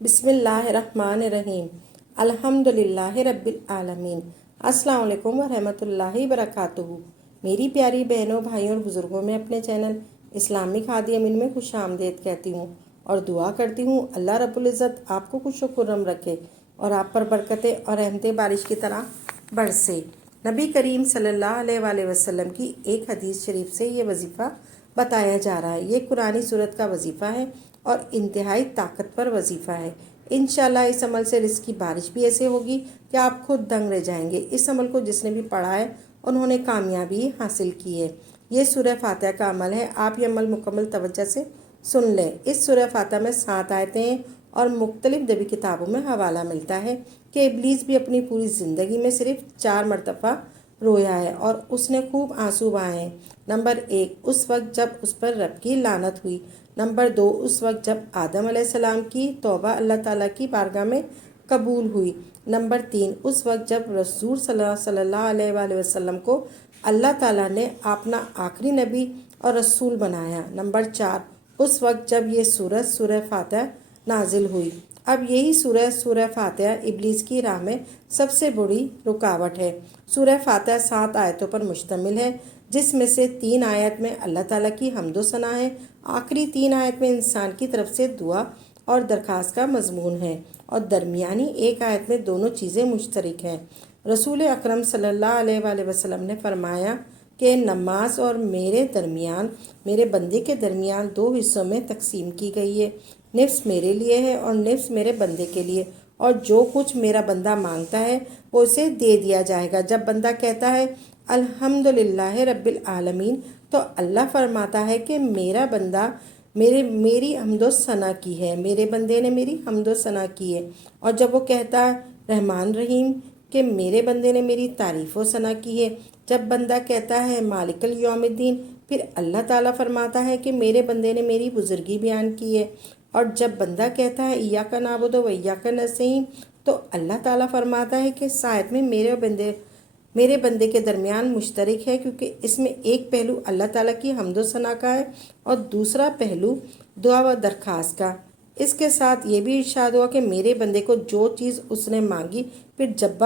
बिस्मिल्लाहिर्रहमानिर्रहीम। अल्हम्दुलिल्लाहि रब्बिल आलमीन। अस्सलाम वालेकुम व रहमतुल्लाहि व बरकातुहू। मेरी प्यारी बहनों, भाइयों और बुज़ुर्गों में अपने चैनल इस्लामिक हादी अमीन में खुश आमदेद कहती हूँ और दुआ करती हूँ अल्लाह रब्बुल इज़्ज़त आपको खुश व खुर्रम रखे और आप पर बरकतें और रहमतें बारिश की तरह बरसे। नबी करीम सल्लल्लाहु अलैहि वसल्लम की एक हदीस शरीफ से ये वजीफ़ा बताया जा रहा है। ये कुरानी सूरत का वजीफ़ा है और इंतहाई ताकतवर वजीफ़ा है। इंशाल्लाह इस अमल से रिज़्क़ की बारिश भी ऐसे होगी कि आप खुद दंग रह जाएंगे। इस अमल को जिसने भी पढ़ा है उन्होंने कामयाबी हासिल की है। ये सूरह फातिहा का अमल है। आप ये अमल मुकम्मल तवज्जो से सुन लें। इस सूरह फातिहा में 7 आयतें हैं और मुख्तलिफ दबी किताबों में हवाला मिलता है कि इब्लीस भी अपनी पूरी ज़िंदगी में सिर्फ 4 मरतबा रोया है और उसने खूब आंसू बहाए हैं। नंबर 1, उस वक्त जब उस पर रब की लानत हुई। नंबर 2, उस वक्त जब आदम अलैहिस्सलाम की तौबा अल्लाह ताला की बारगाह में कबूल हुई। नंबर 3, उस वक्त जब रसूल सल्लल्लाहु अलैहि वसल्लम को अल्लाह ताला ने अपना आखिरी नबी और रसूल बनाया। नंबर 4, उस वक्त जब ये सूरह फातिहा नाजिल हुई। अब यही सूरह फातिहा इब्लीस की राह में सबसे बड़ी रुकावट है। सूरह फातिहा 7 आयतों पर मुश्तमिल है, जिसमें से 3 आयत में अल्लाह ताला की हम्दो सना है। आखिरी 3 आयत में इंसान की तरफ से दुआ और दरख्वास्त का मजमून है और दरमियानी एक आयत में दोनों चीज़ें मुश्तरक हैं। रसूल अकरम सल्लल्लाहु अलैहि वसल्लम ने फरमाया कि नमाज और मेरे बंदे के दरमियान 2 हिस्सों में तकसीम की गई है। निफ्स मेरे लिए है और निफ्स मेरे बंदे के लिए, और जो कुछ मेरा बंदा मांगता है वो उसे दे दिया जाएगा। जब बंदा कहता है अल्हम्दुलिल्लाह रब्बिल आलमीन, तो अल्लाह फरमाता है कि मेरा बंदा मेरी हम्दो सना की है, मेरे बंदे ने मेरी हम्दो सना की है। और जब वो कहता है रहमान रहीम, कि मेरे बंदे ने मेरी तारीफ़ व सना की है। जब बंदा कहता है मालिकल यौमिद्दीन, फिर अल्लाह ताला फरमाता है कि मेरे बंदे ने मेरी बुजुर्गी बयान की है। और जब बंदा कहता है इय्याका नअबुदु व इय्याका नस्तईन, तो अल्लाह ताला फरमाता है कि शायद में मेरे बंदे के दरमियान मुश्तरक है, क्योंकि इसमें एक पहलू अल्लाह ताला की हम्दो सना का है और दूसरा पहलू दुआ व दरख्वास्त का। इसके साथ ये भी इरशाद हुआ कि मेरे बंदे को जो चीज़ उसने मांगी, फिर जब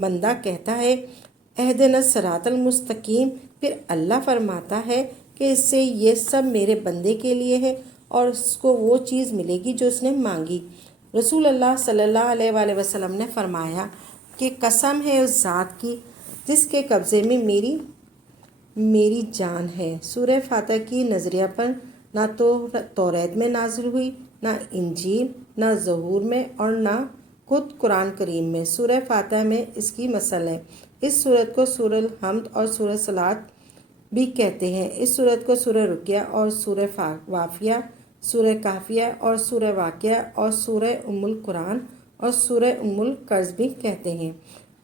बंदा कहता है एहदिनस सिरातल मुस्तकीम, फिर अल्लाह फरमाता है कि इससे ये सब मेरे बंदे के लिए है और उसको वो चीज़ मिलेगी जो उसने मांगी। रसूल अल्लाह सल्लल्लाहु अलैहि वसल्लम ने फरमाया कि कसम है उस ज़ात की जिसके कब्ज़े में मेरी जान है। सूरह फातिहा की नज़रिया पर ना तो तौरात में नाजिल हुई, ना इंजील, ना ज़बूर में और ना खुद कुरान करीम में। सूरह फातिहा में इसकी मसल है। इस सूरत को सूरह हम्द और सूरह सलात भी कहते हैं। इस सूरत को सूरह रुकिया और सूरह वाफिया, सूरह काफिया और सूरह वाक़िया और सूरह उम्मुल कुरान और सूरह उम्मुल कर्ज़ भी कहते हैं।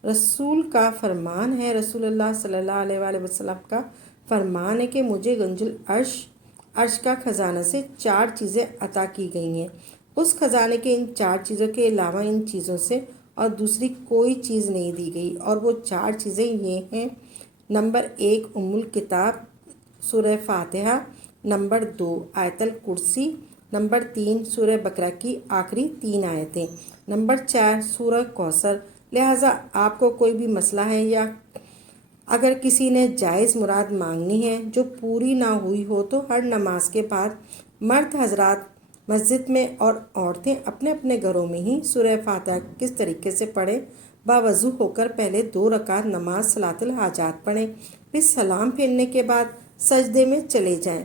रसूल का फरमान है, रसूलुल्लाह सल्लल्लाहु अलैहि वसल्लम का फरमान है कि मुझे गंजुल अर्श का ख़जाना से 4 चीज़ें अता की गई हैं। उस ख़जाने के इन 4 चीज़ों के अलावा इन चीज़ों से और दूसरी कोई चीज़ नहीं दी गई, और वो 4 चीज़ें ये हैं। नंबर 1, उम्मुल किताब सूरह फातिहा। नंबर 2, आयतल कुर्सी। नंबर 3, सूरह बकरा की आखिरी 3 आयतें। नंबर 4, सूरह कौसर। लिहाजा आपको कोई भी मसला है या अगर किसी ने जायज़ मुराद मांगनी है जो पूरी ना हुई हो, तो हर नमाज के बाद मर्द हजरात मस्जिद में और औरतें अपने अपने घरों में ही सूरह फातिहा किस तरीके से पढ़ें। बावज़ू होकर पहले 2 रकात नमाज सलातुल हाजात पढ़ें, फिर सलाम फेरने के बाद सजदे में चले जाएं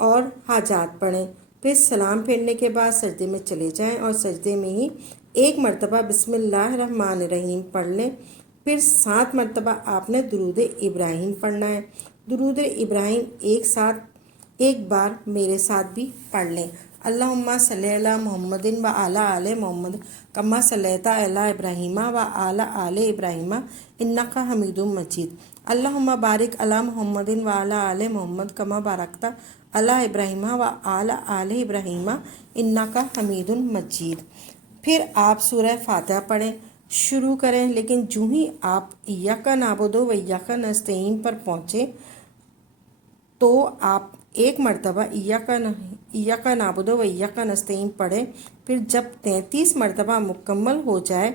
और हाजात पढ़ें, फिर सलाम फेरने के बाद सजदे में चले जाएं और सजदे में ही 1 मरतबा बिस्मिल्लाहिर्रहमानिर्रहीम पढ़ लें। फिर 7 मरतबा आपने दुरूद इब्राहीम पढ़ना है। दुरूद इब्राहीम एक बार मेरे साथ भी पढ़ लें। अल्लाहुम्मा सल्ली अला मुहम्मदिन व आला आले मोहम्मद कम्मा सल्लैता अला इब्राहीमा व आला आले इब्राहीमा इन्नका हमीदुम मजीद। अल्लाहुम्मा बारिक अला मुहम्मदिन व आला आले मोहम्मद कम्मा बारकता अला इब्राहीमा व आला आले इब्राहीमा इन्नका हमीदुम मजीद। फिर आप सूरह फातिहा पढ़ें शुरू करें, लेकिन जो ही आप इय्याका नअबुदु व इय्याका नस्तईन पर पहुँचे तो आप एक मरतबा इय्याका नाबुदु व इय्याका नस्तईन पढ़ें। फिर जब 33 मरतबा मुकम्मल हो जाए,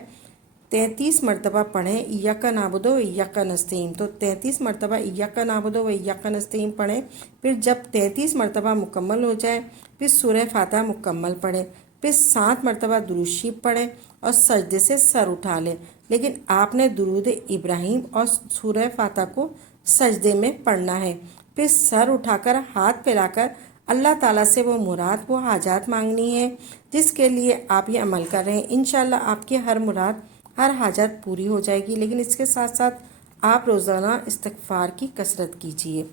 33 मरतबा पढ़ें इय्याका नाबुदु व इय्याका नस्तईन। तो 33 मरतबा इय्याका नाबुदु व इय्याका नस्तईन पढ़ें। फिर जब 33 मरतबा मुकम्मल हो जाए, फिर सूरह फातिहा मुकम्मल पढ़ें। फिर 7 मरतबा दुरूद शरीफ पढ़ें और सजदे से सर उठा लें। लेकिन आपने दुरूद इब्राहिम और सूरह फातिहा को सजदे में पढ़ना है। फिर सर उठाकर हाथ फैलाकर अल्लाह ताला से वो मुराद, वो हाजात मांगनी है जिसके लिए आप ये अमल कर रहे हैं। इंशाल्लाह आपकी हर मुराद, हर हाजत पूरी हो जाएगी। लेकिन इसके साथ साथ आप रोज़ाना इस्तिग़फ़ार की कसरत कीजिए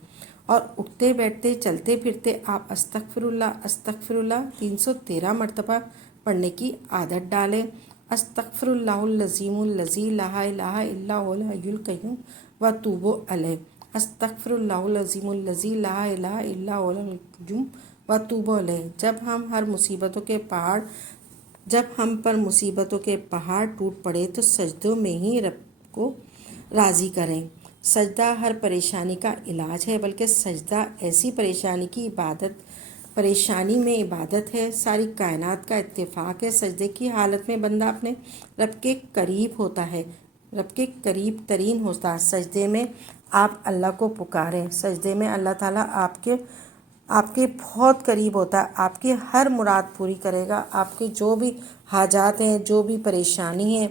और उठते बैठते चलते फिरते आप अस्तग़फ़िरुल्लाह 313 मरतबा पढ़ने की आदत डालें। अस्तग़फ़िरुल्लाहुल अज़ीमुल्लज़ी ला इलाहा इल्ला हुवल हय्युल क़य्यूम व अतूबु अलैह। अस्तग़फ़िरुल्लाहुल अज़ीमुल्लज़ी ला इलाहा इल्ला हुवल हय्युल क़य्यूम व अतूबु अलैह। जब हम पर मुसीबतों के पहाड़ टूट पड़े तो सजदों में ही रब को राज़ी करें। सजदा हर परेशानी का इलाज है, बल्कि सजदा ऐसी परेशानी में इबादत है। सारी कायनात का इत्तेफाक है। सजदे की हालत में बंदा अपने रब के करीब होता है, रब के करीब तरीन होता है। सजदे में आप अल्लाह को पुकारें। सजदे में अल्लाह ताला आपके बहुत करीब होता है, आपकी हर मुराद पूरी करेगा। आपके जो भी हाजात हैं, जो भी परेशानी है,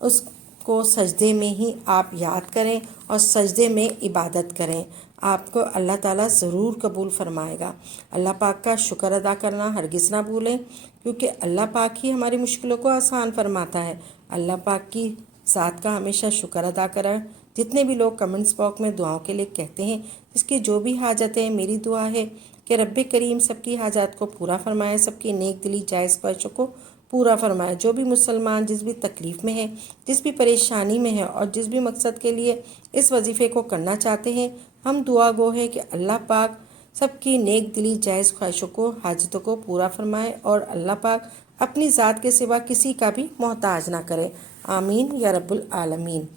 उसको सजदे में ही आप याद करें और सजदे में इबादत करें। आपको अल्लाह ताला ज़रूर कबूल फरमाएगा। अल्लाह पाक का शुक्र अदा करना हरगिज़ ना भूलें, क्योंकि अल्लाह पाक ही हमारी मुश्किलों को आसान फरमाता है। अल्लाह पाक की ज़ात का हमेशा शुक्र अदा करें। जितने भी लोग कमेंट्स बॉक्स में दुआओं के लिए कहते हैं, जिसकी जो भी हाजत है, मेरी दुआ है कि रब्बे करीम सबकी हाजात को पूरा फरमाए, सबकी नेक दिली जायज़ ख्वाहिशों को पूरा फरमाए। जो भी मुसलमान जिस भी तकलीफ़ में है, जिस भी परेशानी में है और जिस भी मकसद के लिए इस वजीफ़े को करना चाहते हैं, हम दुआ गो हैं कि अल्लाह पाक सबकी नेक दिली जायज़ ख्वाहिशों को, हाजतों को पूरा फरमाए और अल्लाह पाक अपनी ज़ात के सिवा किसी का भी मोहताज ना करे। आमीन या रब्बुल आलमीन।